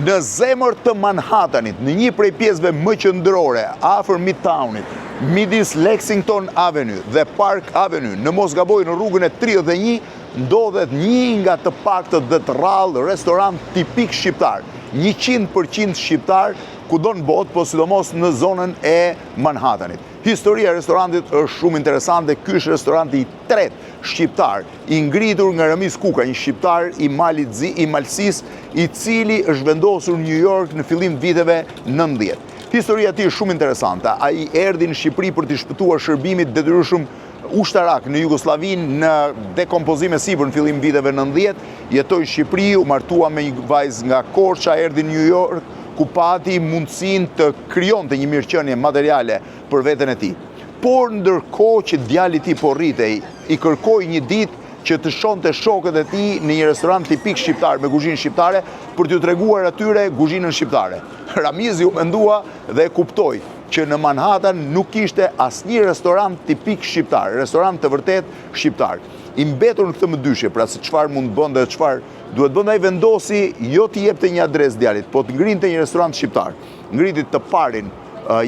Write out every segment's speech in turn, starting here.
Në zemër të Manhattanit, në një prej pjesëve më qendrore, afër Midtownit, midis Lexington Avenue dhe Park Avenue, në mos gaboj në rrugën e 31, ndodhet një nga të paktët dhe të rrallë restorant tipik shqiptar. 100% shqiptar, kudo në botë, po sidomos në zonën e Manhattanit. Historia e restorantit është shumë interesante. Ky është restoranti i tretë shqiptar, i ngritur nga Ramis Kuka, një shqiptar i Malsis, i cili është vendosur në New York në fillim viteve 90. Historia e tij është shumë interesante. Ai erdhi në Shqipëri për të shpëtuar shërbimit detyrueshëm ushtarak në Jugosllavinë në dekompozim e sipër në fillim viteve 90, jetoi në Shqipëri, u martua me një vajzë nga Korça, erdhi në New York, ku pati mundësinë të krijonte një mirëqenie materiale për veten e tij. Por ndërkohë që djali i tij po rritej, i kërkoi një ditë që të shonte shokët e tij në një restorant tipik shqiptar me kuzhinë shqiptare për t'u treguar atyre kuzhinën shqiptare. Ramizi u mendua dhe kuptoi që në Manhattan nuk kishte asnjë restorant tipik shqiptar, restorant të vërtet shqiptar. I mbetur në këtë mëdysje, pra se çfarë mund bënte, çfarë duhet bënte, ai vendosi jo të jepte një adresë djalit, po të ngrinte një restorant shqiptar. Ngriti të parin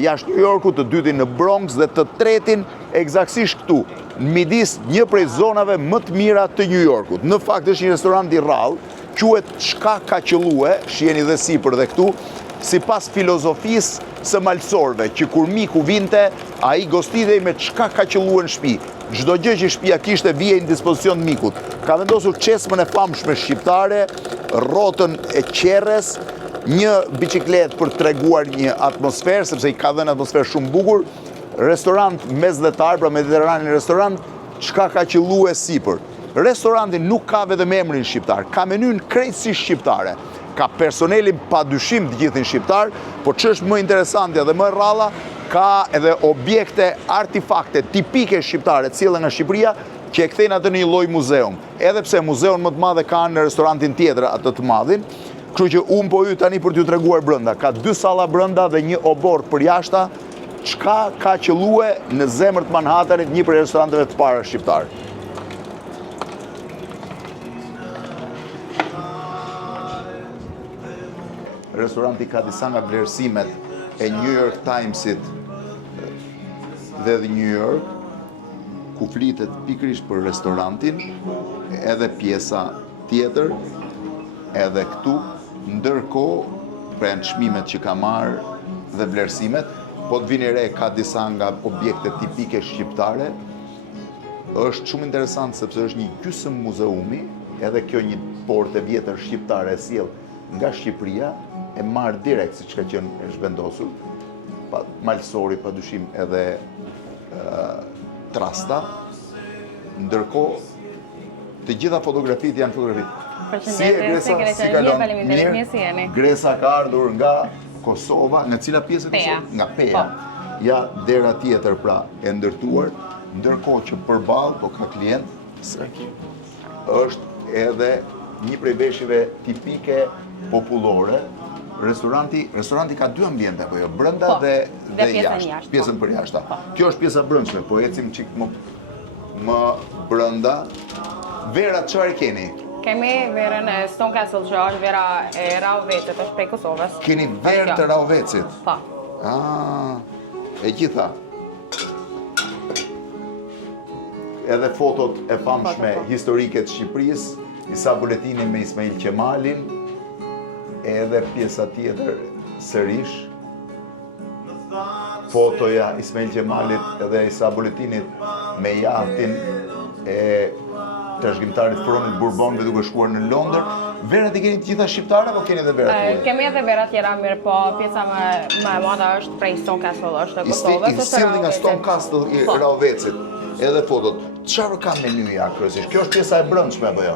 jashtë New Yorkut, të dytin në Bronx dhe të tretin eksaktësisht këtu, midis një prej zonave më të mira të New Yorkut. Në fakt është një restorant i rrallë, quhet Çka ka qellue, shiheni dhe sipër dhe këtu, sipas filozofisë së malsorëve, që kur miku vinte, ai gostitej me çka ka qellue në shtëpi. Çdo gjë që shtëpia kishte vije në dispozicion të mikut. Ka vendosur çesmën e famshme shqiptare, rrotën e qerres, një biçikletë për të treguar një atmosferë, sepse i ka dhënë atmosferë shumë bukur, restorant mesdhetar, pra mediteranean restorant, çka ka qellue sipër. Restoranti nuk ka vetëm emrin shqiptar, ka menyn krejtësisht shqiptare. Ka personelin padyshim të gjithin shqiptar, por ç'është më interesante dhe më rralla, ka edhe objekte, artefakte tipike shqiptare të cilën nga Shqipëria, që e kthejnë atë në një lloj muzeum. Edhe pse muzeun më të madh e kanë në restorantin tjetër, atë të madhin, kështu që unë po hyj tani për t'ju treguar brenda. Ka 2 salla brenda dhe një obor përjashta. Çka ka qellue në zemër të Manhattanit, një prej restoranteve të para shqiptar. Restoranti ka disa nga vlerësimet e New York Timesit dhe The New York, ku flitet pikërisht për restorantin, edhe pjesa tjetër, edhe këtu, ndërkohë pren çmimet që ka marrë dhe vlerësimet, po të vini re ka disa nga objekte tipike shqiptare. Është shumë interesant sepse është një gjysmë muzeumi, edhe kjo një portë e vjetër shqiptare e sjell nga Shqipëria, e marrë direkt si që ka qenë e zhvendosur, malsori padyshim edhe trasta, ndërkohë të gjitha fotografitë janë fotografitë. Si e Gresa, si kalon? Mirë, Gresa ka ardhur nga Kosova, nga cila pjesë e Kosovës? Nga Peja. Ja dera tjetër pra e ndërtuar, ndërkohë që përballë, po ka klient, është edhe një prej veshjeve tipike popullore. Restoranti ka 2 ambiente, apo jo, brenda dhe jashtë, pjesën për jashta. Kjo është pjesa brendshme, po ecim çik më brenda. Vera, çfarë keni? Kemi verën e Stone Castle, që është vera e Rahovecit, është prej Kosovës. Keni verë të Rahovecit? Po. E gjitha. Edhe fotot e famshme historike të Shqipërisë, disa buletini me Ismail Qemalin, edhe pjesa tjetër sërish, fotoja Ismail Qemalit edhe isa buletinit me jahtin e trashëgimtarit Fronit Bourbonëve duke shkuar në Londër. Verat i keni të gjitha shqiptare, apo keni edhe verat tjera? Kemi edhe verat tjera, mirë, po pjesa më e madhe është prej Stone Castle, është e Kosovës. I sjellni nga Stone Castle i Rahovecit, edhe fotot. Çfarë ka menyja kryesisht? Kjo është pjesa e brendshme apo jo?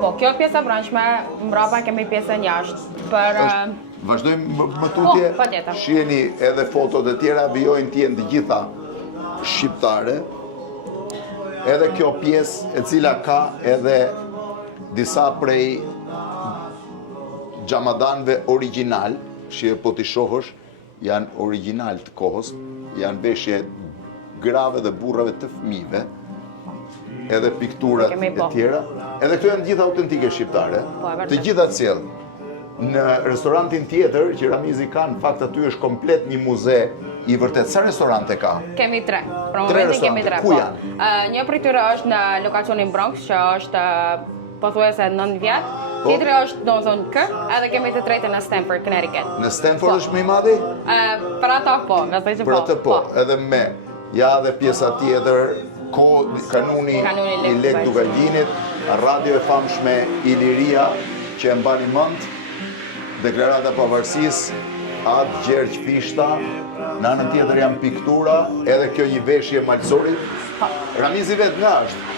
Po, kjo është pjesa e brendshme, mbrapa kemi pjesën jashtë. Vazhdojmë më tutje. Po, patjetër. Shiheni edhe fotot e tjera, vijojnë të jenë të gjitha shqiptare. Edhe kjo pjesë e cila ka edhe disa prej xhamadanëve origjinal, që po t'i shohësh, janë origjinal të kohës, janë veshje grave dhe burrave të fëmijëve, edhe pikturat e tjera. Edhe këto janë gjitha autentike shqiptare, të gjitha të sjellë. Në restorantin tjetër që Ramizi ka, në fakt aty është komplet një muze i vërtet. Sa restorante ka? Kemi 3. Për momentin kemi 3. Ku janë? Një prej tyre është në lokacionin Bronx, që është pothuajse 9 vjet. Tjetri është domethënë kë, edhe kemi të tretë në Stamford, Connecticut. Në Stanford është më i madhi? Për ata po, nëse që po. Për atë po, edhe me. Ja dhe pjesa tjetër, kanuni i Lek Dugaldinit, radio e famshme Iliria, që e mbani mend, deklarata pavarësisë, atë Gjergj Fishta, në anën tjetër janë piktura, edhe kjo një veshje malësorit. Ramizi vetë nga është?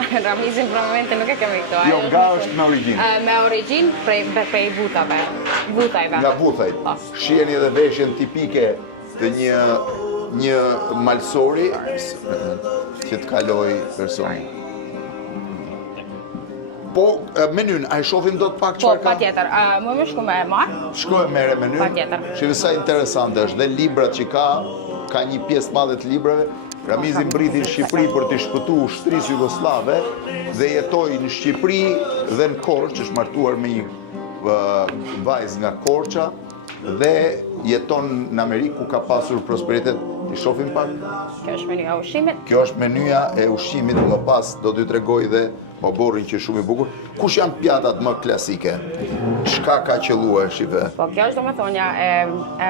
Ramizin për momentin nuk e kemi këto. Jo, nga është me origjinë? Me origjinë prej vutajve. Nga vutajt. Shiheni edhe veshjen tipike të një malësori që të kaloj personi. Po, menyn, a i shofim do të pak qëfar ka? Po, pa tjetër. Më shku me marë? Shkoj mere menyn. Pa tjetër. Shqive sa interesante është, dhe librat që ka një pjesë madhe të librave. Ramizi mbriti në Shqipëri për të shpëtu ushtrisë jugoslave dhe jetoj në Shqipëri dhe në Korçë, është martuar me një vajzë nga Korça dhe jeton në Amerikë ku ka pasur prosperitet. I shofim pak? Kjo është menyja e ushqimit. Kjo është menyja e ushqimit, më pas do t'ju tregoj dhe oborrin që është shumë i bukur. Kush janë pjatat më klasike? Çka ka qelluar shive? Po, kjo është domethënia e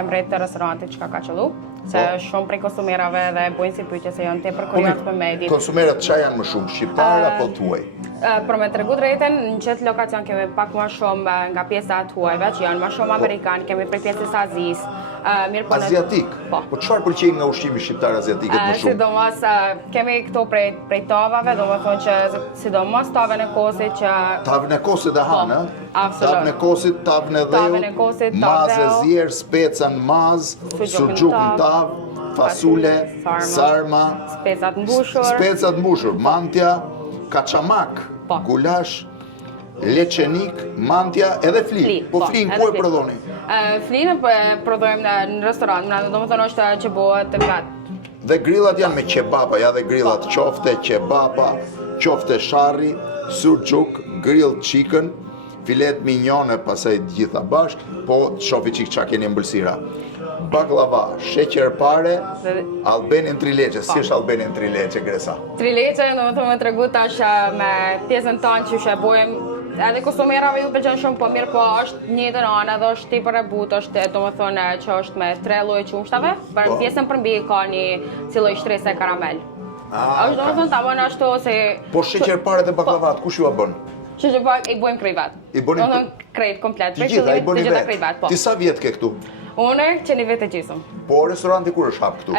emrit të restorantit çka ka qellu, se shumë prej konsumerave dhe bojnë si pyetje se janë tepër kurioz për me ditë. Konsumerat çfarë janë më shumë, shqiptar apo tuaj? Për me tregu drejten, në qëtë lokacion kemi pak më shumë nga pjesa të huajve, që janë më shumë amerikanë, kemi prej pjesës Azis. Aziatik? Po çfarë pëlqen nga ushqimi shqiptar aziatikët më shumë? Sidomos, kemi këto prej tavave, do më thonë që sidomos tavën e kosit që... Tavën e kosit e hanë, absolut. Tavën e kosit, tavën e dheu, mazë e zjerë, speca në mazë, surgjuk në tavë, fasule, sarma, specat mbushur, mantja, kaçamak, gulash, leçenik, mantja edhe fli. Po flin ku e prodhoni? Flinë prodhojmë në restorant, do më thonë është që bëhet gat. Dhe grillat janë me qebaba, ja dhe grillat qofte, qebaba, qofte sharri, surgjuk, grilled chicken, filet mignone pasaj gjitha bashk, po shofi qik qa keni mbëlsira. Baklava, sheqer pare, albenin trileqe. Si është albenin trileqe, Gresa? Trileqe, do më thëmë të regu tash me pjesën tanë që shë bojmë, edhe konsumerave ju pëlqen shumë, po mirë po është një të anë, edhe është tipër e butë, është do më thënë që është me 3 lloje qumshtave, për pjesën përmbi ka një ciloj shtrese karamel. është do më thënë ta bënë ashtu se... Po sheqer pare dhe baklavat, kush ju a bënë? Sheqer pare i bojmë krejvat. I bëni krejt komplet, të gjitha krejvat, po. Ti sa vjet ke këtu? Unë që një vetë e gjysëm. Po restoranti kur është hap këtu?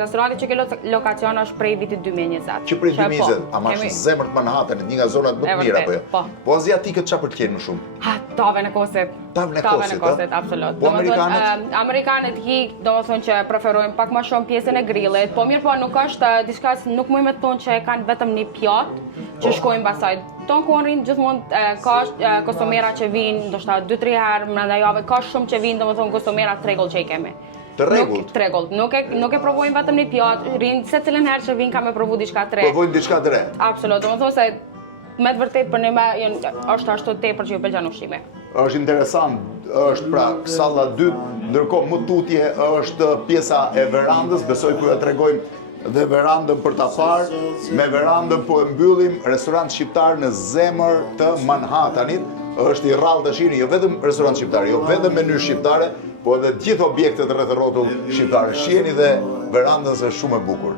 Restoranti që ke lokacion është prej vitit 2020. Që prej 2020, ama është zemër të Manhattanit, një nga zonat më të mira po jo? Po aziatikët çfarë pëlqejnë më shumë? Tavën e kosit. Tavën e kosit, absolut. Po amerikanët? Amerikanët domethënë që preferojnë pak më shumë pjesën e grillit, po mirë po nuk është diçka, nuk mund të thonë që e kanë vetëm një pjatë që shkojnë pasaj. Tonë ku rrinë gjithmonë ka konsumera që vinë, ndoshta 2-3 herë brenda javë, ka shumë që vinë, domethënë konsumera të rregull që i kemi. Të rregullt? Të rregullt. Nuk e provojnë vetëm një pjatë, rinë secilën herë që vinë ka me provu diçka të re. Provojnë diçka të re. Absolut, domethënë se me të vërtetë për ne është ashtu tepër që ju pëlqen ushqimi. Është interesant, është pra salla 2, ndërkohë më tutje është pjesa e verandës, besoj ku ja tregojmë dhe verandën për ta parë, me verandën po e mbyllim restorant shqiptar në zemër të Manhattanit, është i rrallë dashini, jo vetëm restorant shqiptar, jo vetëm meny shqiptare, po edhe gjithë objektet rreth rrotull shqiptare. Shiheni dhe verandën është shumë e bukur.